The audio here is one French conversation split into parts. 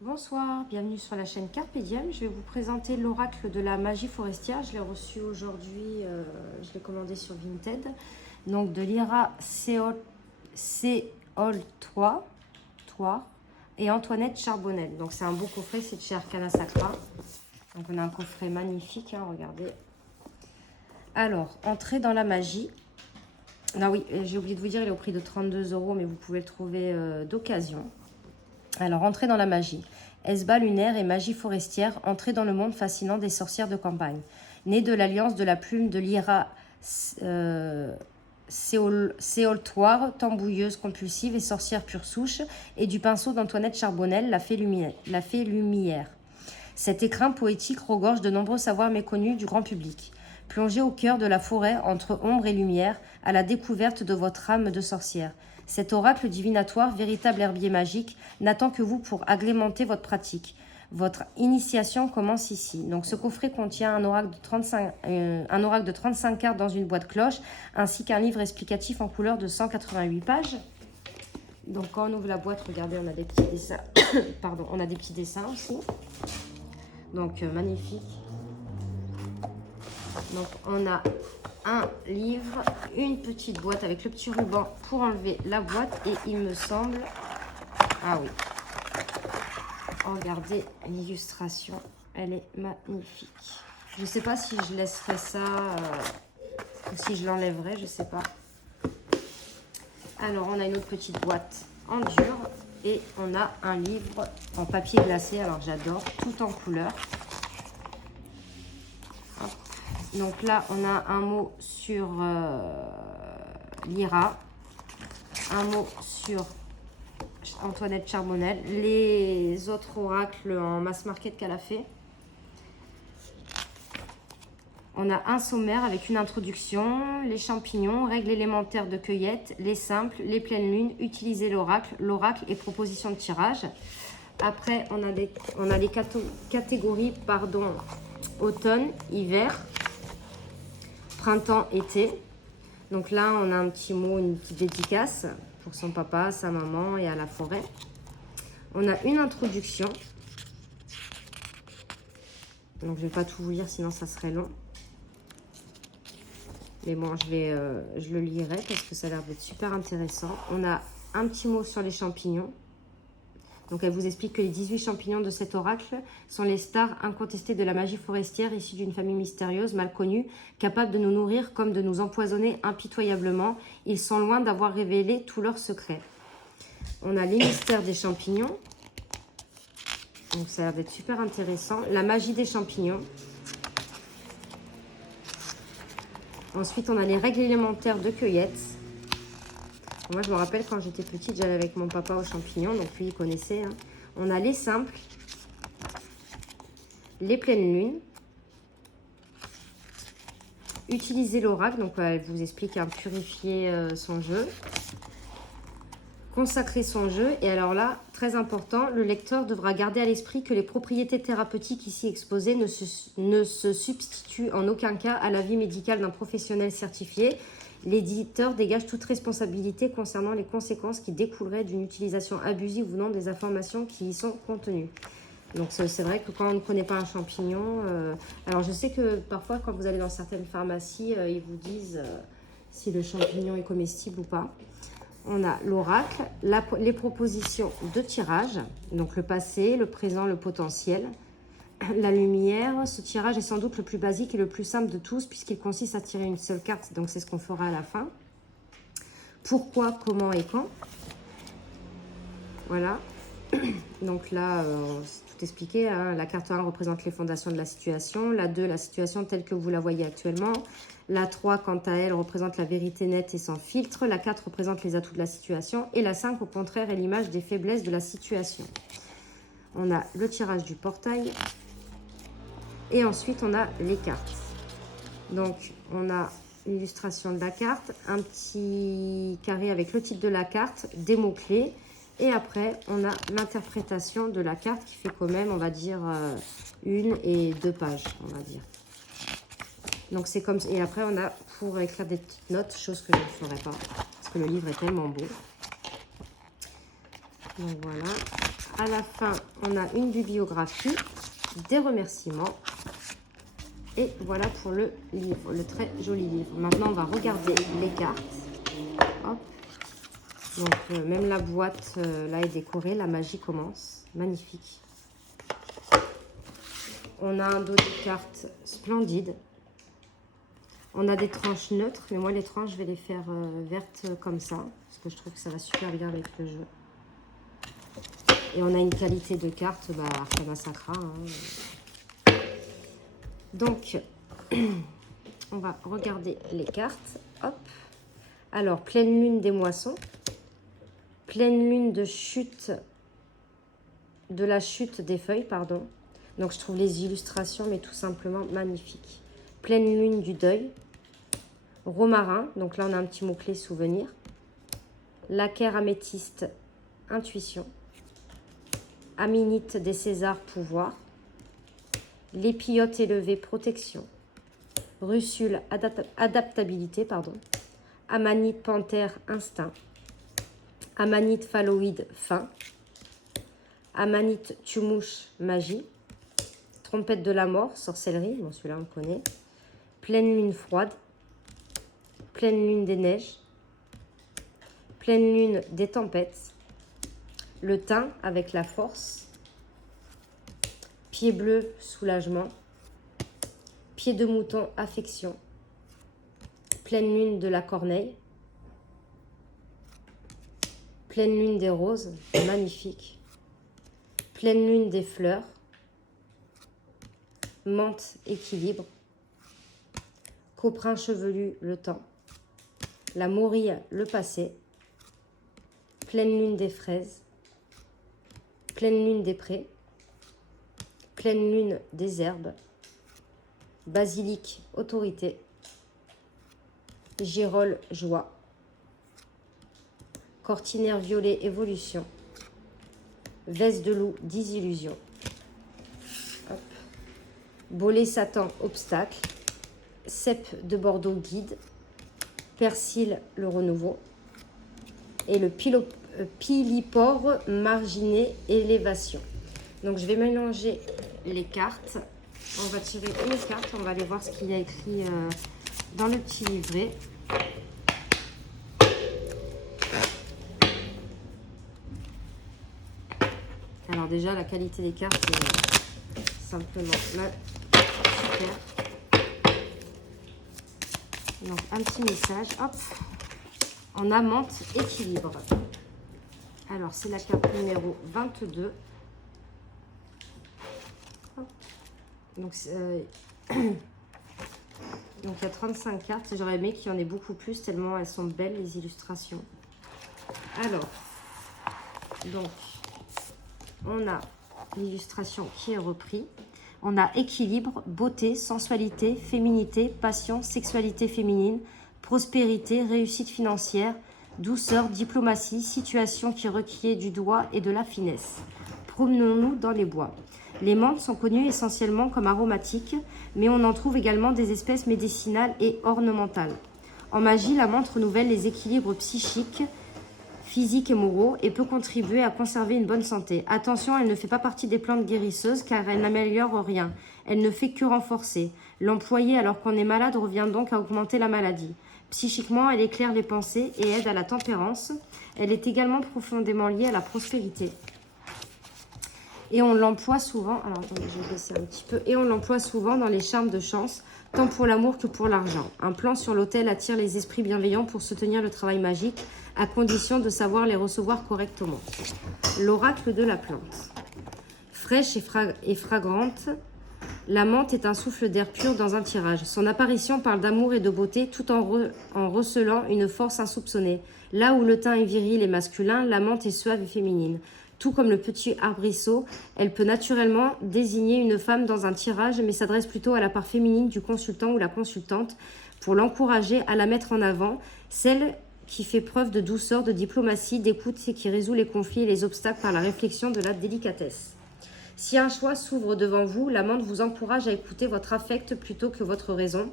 Bonsoir, bienvenue sur la chaîne Carpe Diem. Je vais vous présenter l'oracle de la magie forestière. Je l'ai reçu aujourd'hui, je l'ai commandé sur Vinted. Donc de l'Ira Seol-Toi et Antoinette Charbonnel. Donc c'est un beau coffret, c'est de chez Arcana Sacra. Donc on a un coffret magnifique, hein, regardez. Alors, entrée dans la magie. Ah oui, j'ai oublié de vous dire, il est au prix de 32 €, mais vous pouvez le trouver d'occasion. Alors, entrée dans la magie. Esba lunaire et magie forestière, entrée dans le monde fascinant des sorcières de campagne. Née de l'alliance de la plume de l'Ira séoltoire, tambouilleuse compulsive et sorcière pure souche, et du pinceau d'Antoinette Charbonnel, la fée lumière. Cet écrin poétique regorge de nombreux savoirs méconnus du grand public. Plongez au cœur de la forêt, entre ombre et lumière, à la découverte de votre âme de sorcière. Cet oracle divinatoire, véritable herbier magique, n'attend que vous pour agrémenter votre pratique. Votre initiation commence ici. Donc ce coffret contient un oracle de 35 cartes dans une boîte cloche, ainsi qu'un livre explicatif en couleur de 188 pages. Donc quand on ouvre la boîte, regardez, on a des petits dessins. Pardon, on a des petits dessins aussi. Donc magnifique. Donc on a un livre, une petite boîte avec le petit ruban pour enlever la boîte, et il me semble, ah oui, regardez l'illustration, elle est magnifique. Je ne sais pas si je laisserai ça ou si je l'enlèverai, je ne sais pas. Alors on a une autre petite boîte en dur et on a un livre en papier glacé, alors j'adore, tout en couleur. Donc là, on a un mot sur l'Ira, un mot sur Antoinette Charbonnel, les autres oracles en mass market qu'elle a fait. On a un sommaire avec une introduction, les champignons, règles élémentaires de cueillette, les simples, les pleines lunes, utiliser l'oracle et proposition de tirage. Après, on a les catégories, automne, hiver, printemps, été. Donc là, on a un petit mot, une petite dédicace pour son papa, sa maman et à la forêt. On a une introduction. Donc je ne vais pas tout vous lire, sinon ça serait long. Mais bon, je le lirai parce que ça a l'air d'être super intéressant. On a un petit mot sur les champignons. Donc elle vous explique que les 18 champignons de cet oracle sont les stars incontestées de la magie forestière, issues d'une famille mystérieuse, mal connue, capable de nous nourrir comme de nous empoisonner impitoyablement. Ils sont loin d'avoir révélé tous leurs secrets. On a les mystères des champignons. Donc ça a l'air d'être super intéressant. La magie des champignons. Ensuite, on a les règles élémentaires de cueillette. Moi, je me rappelle quand j'étais petite, j'allais avec mon papa aux champignons, donc lui, il connaissait. Hein. On a les simples, les pleines lunes, utiliser l'oracle, donc elle vous explique à purifier son jeu, consacrer son jeu, et alors là, très important, le lecteur devra garder à l'esprit que les propriétés thérapeutiques ici exposées ne se substituent en aucun cas à l'avis médical d'un professionnel certifié. L'éditeur dégage toute responsabilité concernant les conséquences qui découleraient d'une utilisation abusive ou non des informations qui y sont contenues. Donc c'est vrai que quand on ne connaît pas un champignon, alors je sais que parfois quand vous allez dans certaines pharmacies, ils vous disent si le champignon est comestible ou pas. On a l'oracle, les propositions de tirage, donc le passé, le présent, le potentiel. La lumière, ce tirage est sans doute le plus basique et le plus simple de tous puisqu'il consiste à tirer une seule carte, donc c'est ce qu'on fera à la fin. Pourquoi, comment et quand. Voilà. Donc là, c'est tout expliqué. Hein. La carte 1 représente les fondations de la situation. La 2, la situation telle que vous la voyez actuellement. La 3, quant à elle, représente la vérité nette et sans filtre. La 4 représente les atouts de la situation. Et la 5, au contraire, est l'image des faiblesses de la situation. On a le tirage du portail. Et ensuite, on a les cartes. Donc, on a l'illustration de la carte, un petit carré avec le titre de la carte, des mots-clés. Et après, on a l'interprétation de la carte qui fait quand même, on va dire, 1 et 2 pages, on va dire. Donc, c'est comme ça. Et après, on a pour écrire des petites notes, chose que je ne ferai pas, parce que le livre est tellement beau. Donc, voilà. À la fin, on a une bibliographie, des remerciements. Et voilà pour le livre, le très joli livre. Maintenant, on va regarder les cartes. Hop. Donc, même la boîte là est décorée. La magie commence. Magnifique. On a un dos de cartes splendide. On a des tranches neutres. Mais moi, les tranches, je vais les faire vertes comme ça. Parce que je trouve que ça va super bien avec le jeu. Et on a une qualité de carte, Arcana Sacra. Hein. Donc, on va regarder les cartes. Hop. Alors, pleine lune des moissons. Pleine lune de chute, de la chute des feuilles, pardon. Donc, je trouve les illustrations, mais tout simplement magnifiques. Pleine lune du deuil. Romarin. Donc là, on a un petit mot-clé souvenir. Laquaire améthyste, intuition. Aménite des Césars, pouvoir. L'épiote élevé, protection. Russule, adaptabilité, pardon. Amanite panthère, instinct. Amanite phalloïde, fin. Amanite tumouche, magie. Trompette de la mort, sorcellerie, bon celui-là on connaît. Pleine lune froide. Pleine lune des neiges. Pleine lune des tempêtes. Le thym avec la force. Pied bleu, soulagement. Pied de mouton, affection. Pleine lune de la corneille. Pleine lune des roses, magnifique. Pleine lune des fleurs. Menthe, équilibre. Coprin chevelu, le temps. La morille, le passé. Pleine lune des fraises. Pleine lune des prés. Pleine lune des herbes. Basilic, autorité. Girole, joie. Cortinaire violet, évolution. Veste de loup, désillusion. Hop. Bolet Satan, obstacle. Cèpe de Bordeaux, guide. Persil, le renouveau. Et le pilipore, marginé, élévation. Donc je vais mélanger les cartes. On va tirer une carte, on va aller voir ce qu'il y a écrit dans le petit livret. Alors déjà, la qualité des cartes est simplement là, super. Donc un petit message, hop, en amante équilibre. Alors c'est la carte numéro 22. Donc, donc il y a 35 cartes. J'aurais aimé qu'il y en ait beaucoup plus tellement elles sont belles les illustrations. Alors, donc on a l'illustration qui est reprise. On a équilibre, beauté, sensualité, féminité, passion, sexualité féminine, prospérité, réussite financière, douceur, diplomatie, situation qui requiert du doigt et de la finesse. Promenons-nous dans les bois. Les menthes sont connues essentiellement comme aromatiques, mais on en trouve également des espèces médicinales et ornementales. En magie, la menthe renouvelle les équilibres psychiques, physiques et moraux et peut contribuer à conserver une bonne santé. Attention, elle ne fait pas partie des plantes guérisseuses car elle n'améliore rien. Elle ne fait que renforcer. L'employer alors qu'on est malade revient donc à augmenter la maladie. Psychiquement, elle éclaire les pensées et aide à la tempérance. Elle est également profondément liée à la prospérité. Et on l'emploie souvent, alors attendez, je vais baisser un petit peu, et on l'emploie souvent dans les charmes de chance, tant pour l'amour que pour l'argent. Un plan sur l'autel attire les esprits bienveillants pour soutenir le travail magique, à condition de savoir les recevoir correctement. L'oracle de la plante. Fraîche et fragrante, la menthe est un souffle d'air pur dans un tirage. Son apparition parle d'amour et de beauté tout en recelant une force insoupçonnée. Là où le thym est viril et masculin, la menthe est suave et féminine. Tout comme le petit arbrisseau, elle peut naturellement désigner une femme dans un tirage, mais s'adresse plutôt à la part féminine du consultant ou la consultante pour l'encourager à la mettre en avant, celle qui fait preuve de douceur, de diplomatie, d'écoute et qui résout les conflits et les obstacles par la réflexion de la délicatesse. Si un choix s'ouvre devant vous, la menthe vous encourage à écouter votre affect plutôt que votre raison.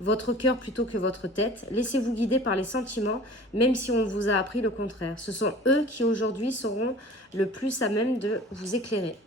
votre cœur plutôt que votre tête. Laissez-vous guider par les sentiments, même si on vous a appris le contraire. Ce sont eux qui aujourd'hui seront le plus à même de vous éclairer.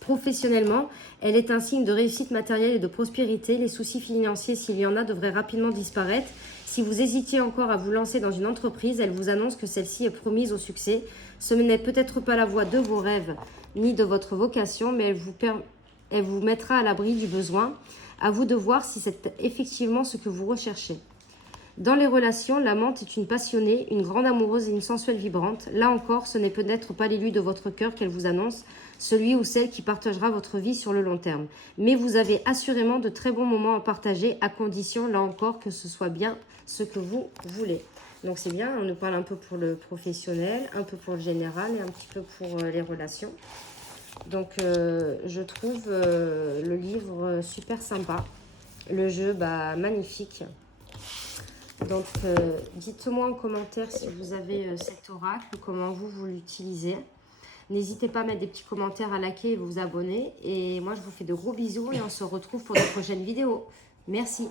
Professionnellement, elle est un signe de réussite matérielle et de prospérité. Les soucis financiers, s'il y en a, devraient rapidement disparaître. Si vous hésitiez encore à vous lancer dans une entreprise, elle vous annonce que celle-ci est promise au succès. Ce n'est peut-être pas la voie de vos rêves ni de votre vocation, mais elle vous mettra à l'abri du besoin. À vous de voir si c'est effectivement ce que vous recherchez. Dans les relations, l'amante est une passionnée, une grande amoureuse et une sensuelle vibrante. Là encore, ce n'est peut-être pas l'élu de votre cœur qu'elle vous annonce, celui ou celle qui partagera votre vie sur le long terme. Mais vous avez assurément de très bons moments à partager, à condition, là encore, que ce soit bien ce que vous voulez. Donc c'est bien, on nous parle un peu pour le professionnel, un peu pour le général et un petit peu pour les relations. Donc je trouve le livre super sympa, le jeu magnifique. Donc dites-moi en commentaire si vous avez cet oracle, comment vous l'utilisez. N'hésitez pas à mettre des petits commentaires, à liker et vous abonner. Et moi je vous fais de gros bisous et on se retrouve pour de prochaines vidéos. Merci.